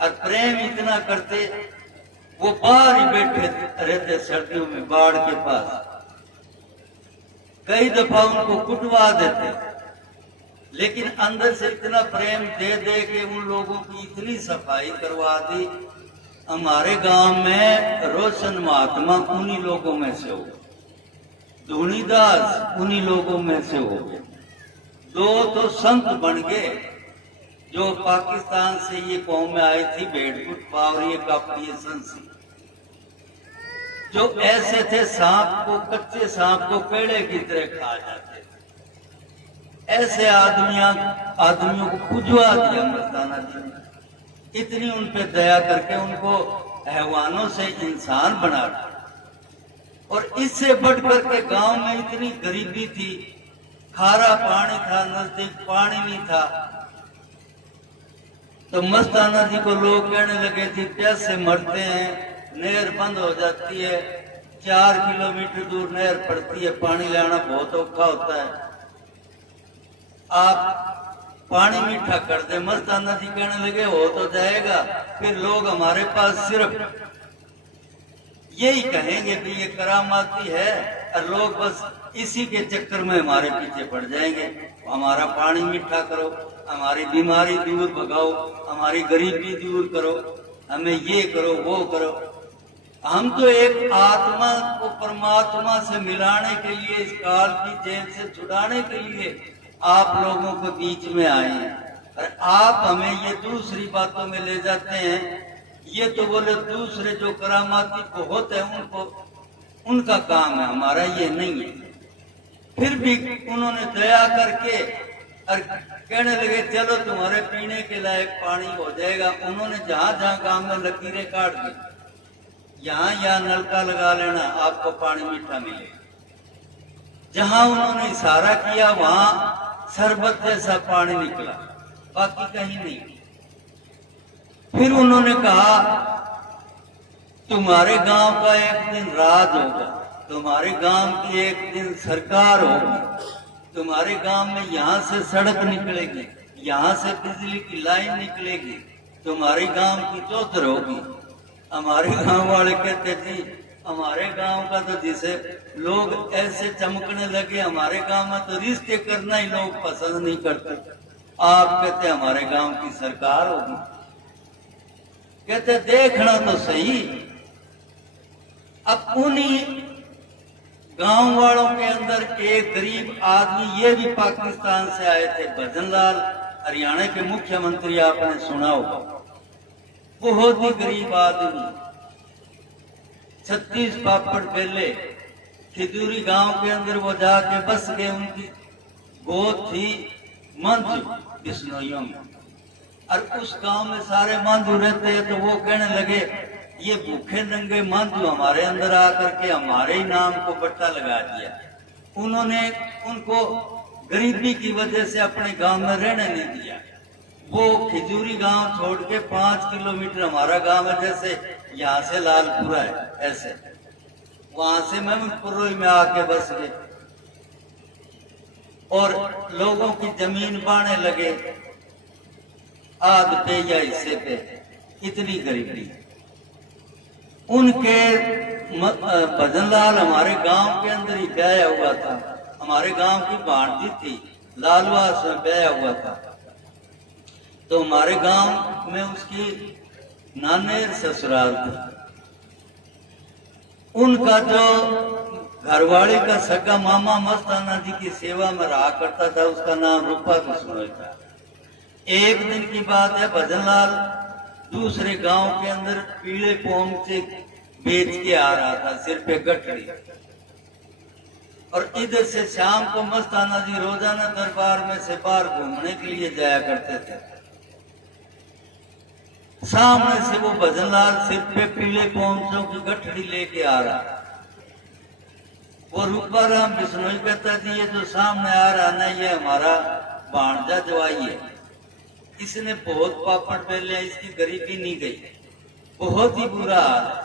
और प्रेम इतना करते, वो बाहर ही बैठे रहते सर्दियों में बाढ़ के पास। कई दफा उनको कुटवा देते, लेकिन अंदर से इतना प्रेम दे दे के उन लोगों की इतनी सफाई करवा दी। हमारे गांव में रोशन महात्मा उन्हीं लोगों में से हो, धुनीदास उन्हीं लोगों में से हो गए। दो तो संत बन गए जो पाकिस्तान से ये कौम में आई थी, भेड़कुट पावरी कापड़िए संसी, जो ऐसे थे सांप को, कच्चे सांप को पेड़े की तरह खा जाते थे। ऐसे आदमियों को खुजवा दिया मस्ताना जी ने। इतनी उन पे दया करके उनको हैवानों से इंसान बना दिया। और इससे बढ़कर के गांव में इतनी गरीबी थी, खारा पानी था, नजदीक पानी नहीं था। तो मस्ताना जी को लोग कहने लगे थे प्यास से मरते हैं, नहर बंद हो जाती है, 4 किलोमीटर दूर नहर पड़ती है, पानी लाना बहुत औखा होता है, आप पानी मीठा कर दे। मस्ताना जी कहने लगे हो तो जाएगा, फिर लोग हमारे पास सिर्फ यही कहेंगे कि ये करामाती है, और लोग बस इसी के चक्कर में हमारे पीछे पड़ जाएंगे। हमारा पानी मीठा करो, हमारी बीमारी दूर भगाओ, हमारी गरीबी दूर करो, हमें ये करो वो करो। हम तो एक आत्मा को परमात्मा से मिलाने के लिए, इस काल की जेल से छुड़ाने के लिए आप लोगों के बीच में आए हैं, और आप हमें ये दूसरी बातों में ले जाते हैं। ये तो बोले दूसरे जो करामाती बहुत है उनको, उनका काम है, हमारा ये नहीं है। फिर भी उन्होंने दया करके और कहने लगे चलो तुम्हारे पीने के लायक पानी हो जाएगा। उन्होंने जहां जहां गांव में लकीरें काट दी, यहाँ नलका लगा लेना, आपको पानी मीठा मिलेगा। जहां उन्होंने इशारा किया वहां शरबत जैसा पानी निकला, बाकी कहीं नहीं। फिर उन्होंने कहा तुम्हारे गांव का एक दिन राज होगा, तुम्हारे गांव की एक दिन सरकार होगी, तुम्हारे गांव में यहाँ से सड़क निकलेगी, यहाँ से बिजली की लाइन निकलेगी, तुम्हारे गांव की चौधर होगी। हमारे गांव वाले कहते जी हमारे गांव का तो जिसे लोग ऐसे चमकने लगे, हमारे गांव में तो रिश्ते करना ही लोग पसंद नहीं करते। आप कहते हमारे गांव की सरकार होगी। कहते देखना तो सही। अब उन्हीं गांव वालों के अंदर एक गरीब आदमी, ये भी पाकिस्तान से आए थे, भजनलाल, हरियाणा के मुख्यमंत्री, आपने सुना होगा, बहुत ही गरीब आदमी, 36 पापड़ बेले, खिजूरी गांव के अंदर वो जाके बस गए। उनकी गोद थी मंजू बिश्नोइयों में, और उस गांव में सारे मांझू रहते हैं। तो वो कहने लगे ये भूखे नंगे मांझू हमारे अंदर आकर के हमारे ही नाम को बट्टा लगा दिया। उन्होंने उनको गरीबी की वजह से अपने गांव में रहने नहीं दिया। वो खिजूरी गांव छोड़ के 5 किलोमीटर हमारा गांव है, जैसे यहाँ से लालपुरा है ऐसे, वहां से महमूदपुर में आके बस गए और लोगों की जमीन बांटने लगे आध पे या हिस्से पे। इतनी गरीबी उनके भजनलाल हमारे गांव के अंदर ही ब्याया हुआ था, हमारे गांव की भांजी थी, लालवास में ब्याया हुआ था। तो हमारे गांव में उसकी नानेर ससुराल था। उनका जो घरवाली का सगा मामा मस्ताना जी की सेवा में रहा करता था, उसका नाम रूपा बिश्नोई था। एक दिन की बात है, भजनलाल दूसरे गांव के अंदर पीले पोम से बेच के आ रहा था, सिर पे गठड़ी, और इधर से शाम को मस्ताना जी रोजाना दरबार में से बाहर घूमने के लिए जाया करते थे। सामने से वो भजनलाल सिर पे पीले पोंछों की गठड़ी लेके आ रहा। वो रूपाराम बिश्नोई कहता थी ये जो सामने आ रहा ना, ये हमारा भांजा जवाई है, इसने बहुत पापड़ पहले, इसकी गरीबी नहीं गई, बहुत ही बुरा हाल है,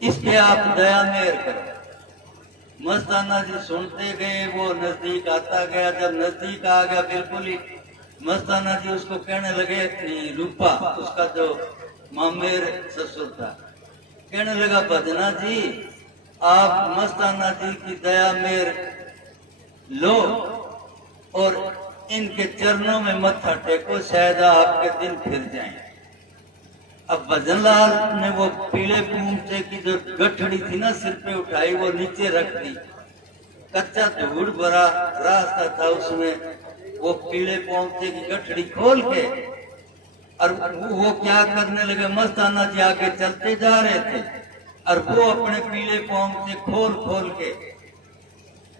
इस पे आप दया मेहर करो। मस्ताना जी सुनते गए, वो नजदीक आता गया। जब नजदीक आ गया बिल्कुल ही मस्ताना जी उसको कहने लगे, रूपा उसका जो मामेर ससुर था, कहने लगा भजना जी आप मस्ताना जी की दया मेर लो और इनके चरणों में मत्था टेको, शायद आपके दिन फिर जाएं। अब भजनलाल ने वो पीले पूंछे की जो गठड़ी थी ना सिर पे उठाई, वो नीचे रख दी। कच्चा धूड़ भरा रास्ता था, उसमें वो पीले पोंछे की गठड़ी खोल के और वो क्या करने लगे, मस्ताना जी आगे चलते जा रहे थे और वो अपने पीले पोंछे खोल खोल के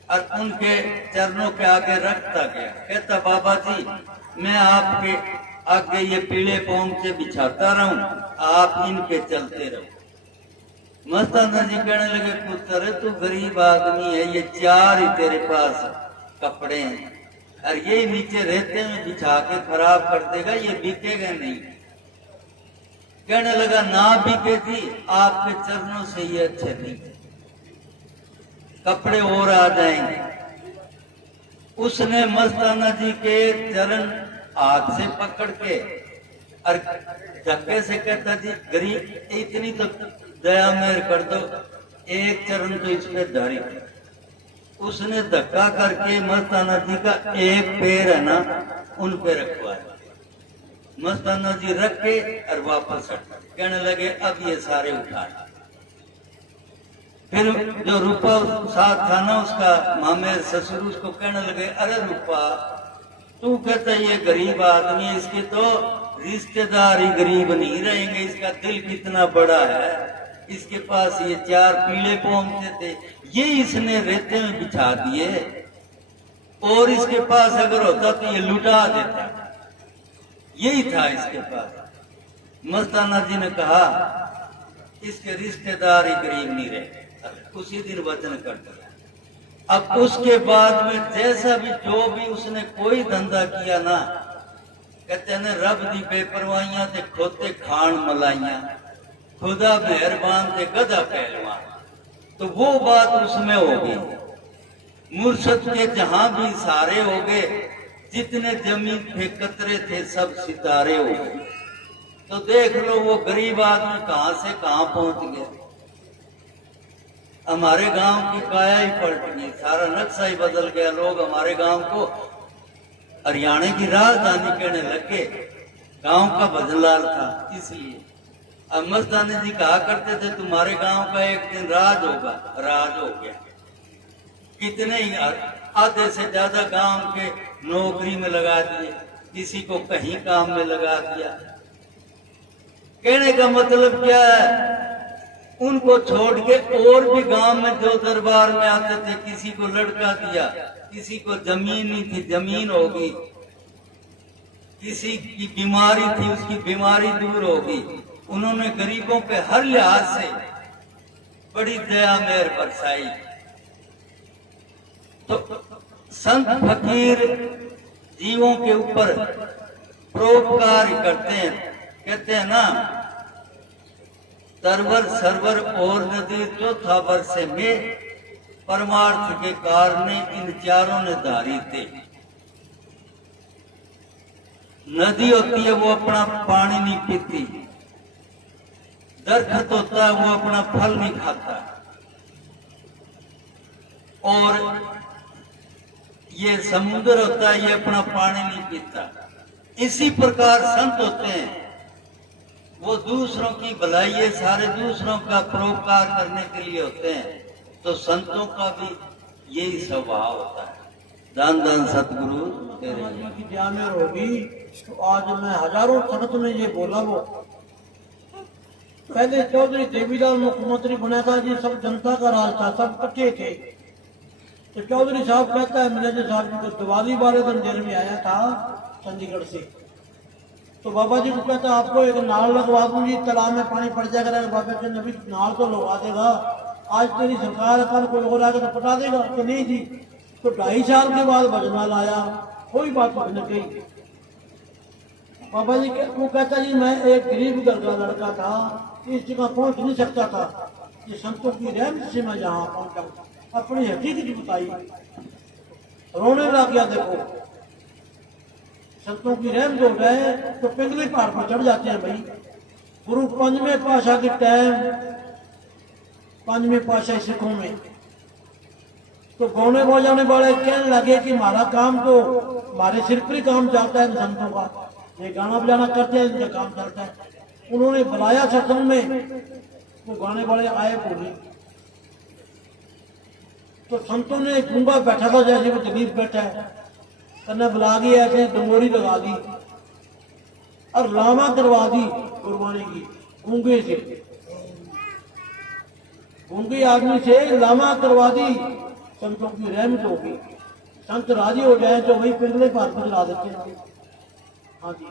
और उनके चरणों के आगे रखता गया। कहता बाबा जी मैं आपके आगे ये पीले पोंछे बिछाता रहूं, आप इनके चलते रहो। मस्ताना जी कहने लगे, पुत्र तू गरीब आदमी है, ये चार ही तेरे पास कपड़े हैं और ये नीचे रहते में बिछा के खराब कर देगा, ये बिकेगा नहीं। कहने लगा ना बिके जी, आपके चरणों से ये अच्छे नहीं, कपड़े और आ जाएंगे। उसने मस्ताना जी के चरण हाथ से पकड़ के और धक्के से कहता जी गरीब इतनी तो दया मेर कर दो, एक चरण तो इस पे धारी। उसने धक्का करके मस्ताना जी का एक पैर है ना उन पे रखवाया। मस्ताना जी रख के और वापस हटा, कहने लगे अब ये सारे उठा। फिर जो रूपा साथ था ना उसका मामेर ससुर, उसको कहने लगे, अरे रूपा तू कहता ये गरीब आदमी है, इसके तो रिश्तेदार ही गरीब नहीं रहेंगे, इसका दिल कितना बड़ा है, इसके पास ये चार पीले पोंछे थे, ये इसने रेते में बिछा दिए और इसके पास अगर होता तो ये लुटा देता, यही था इसके पास। मस्ताना जी ने कहा इसके रिश्तेदार ही गरीब नहीं रहे, उसी दिन वचन कर दिया। अब उसके बाद में जैसा भी जो भी उसने कोई धंधा किया ना, कहते ने रब दी बेपरवाहियां ते खोते खान मलाइयां, खुदा मेहरबान ते गधा पहलवान, तो वो बात उसमें हो गई। मुर्शद के जहां भी सारे हो गए, जितने जमीन थे कतरे थे सब सितारे हो गए। तो देख लो वो गरीब आदमी कहां से कहां पहुंच गए। हमारे गांव की काया ही पलट गई, सारा नक्शा ही बदल गया। लोग हमारे गांव को हरियाणा की राजधानी कहने लगे, गांव का भजनलाल था इसलिए। अब मस्तानी जी कहा करते थे तुम्हारे गांव का एक दिन राज होगा, राज हो गया। कितने ही आधे से ज्यादा गांव के नौकरी में लगा दिए, किसी को कहीं काम में लगा दिया। कहने का मतलब क्या है, उनको छोड़ के और भी गांव में जो दरबार में आते थे, किसी को लड़का दिया, किसी को जमीन नहीं थी जमीन हो गई, किसी की बीमारी थी उसकी बीमारी दूर हो गई। उन्होंने गरीबों पे हर लिहाज से बड़ी दया मेहर बरसाई। तो संत फकीर जीवों के ऊपर परोपकार करते हैं। कहते हैं ना, तरवर सरवर और नदी चौथा वर्ष में परमार्थ के कारण इन चारों ने धारी थे। नदी होती है वो अपना पानी नहीं पीती, दरखत होता है वो अपना फल नहीं खाता, और ये समुद्र होता है ये अपना पानी नहीं पीता। इसी प्रकार संत होते हैं, वो दूसरों की भलाई है, सारे दूसरों का परोपकार करने के लिए होते हैं। तो संतों का भी यही स्वभाव होता है। दान दान सतगुरु की ध्यान में होगी। तो आज मैं हजारों संगत में ये बोला, वो पहले चौधरी देवीलाल मुख्यमंत्री बना था जी, सब जनता का राज था, सब इकट्ठे थे। तो चौधरी साहब कहता है मैनेजर साहब जी को, दिवाली वाले दिन जेल में आया था चंडीगढ़ से, तो बाबा जी को कहता है आपको एक नाल लगवा दूंगी, तालाब में पानी पड़ जाएगा। बाबा के नबी नाल तो लगवा देगा, आज तेरी सरकार है, कल कोई और आगे तो पटा देगा। तो नहीं जी। तो 2.5 साल के बाद भजनलाल आया, कोई बात नहीं कही। बाबा जी वो कहता जी मैं एक गरीब घर का लड़का था, इस जगह पहुंच नहीं सकता था, ये संतों की रहमत से मैं यहाँ पहुंचा। अपनी हकीकत बताई, रोने लग गया। देखो संतों की रहमत हो जाए तो पिंगली पहाड़ पर चढ़ जाते हैं भाई। गुरु पंजवें पातशाह के टाइम, पंजवें पातशाही सिखों में, तो गौने बजाने वाले कहने लगे कि हमारा काम तो हमारे सिर पर ही काम चलता है संतों का, ये गाना बजाना करते हैं इनका काम चलता है। उन्होंने बुलाया सत्संग में, तो गाने वाले आए बोले, तो संतों ने गूंगा बैठा था जैसे वो जगीर बैठा है, कन्ने बुला दी, ऐसे डंगोरी लगा दी और लामा करवा दी कुर्बानी की गूंगे से, गूंगे आदमी से लामा करवा दी। संतों की रहमत होगी, संत राजी हो जाए तो वही पिंगले पार पर चला देते हैं। हाँ जी।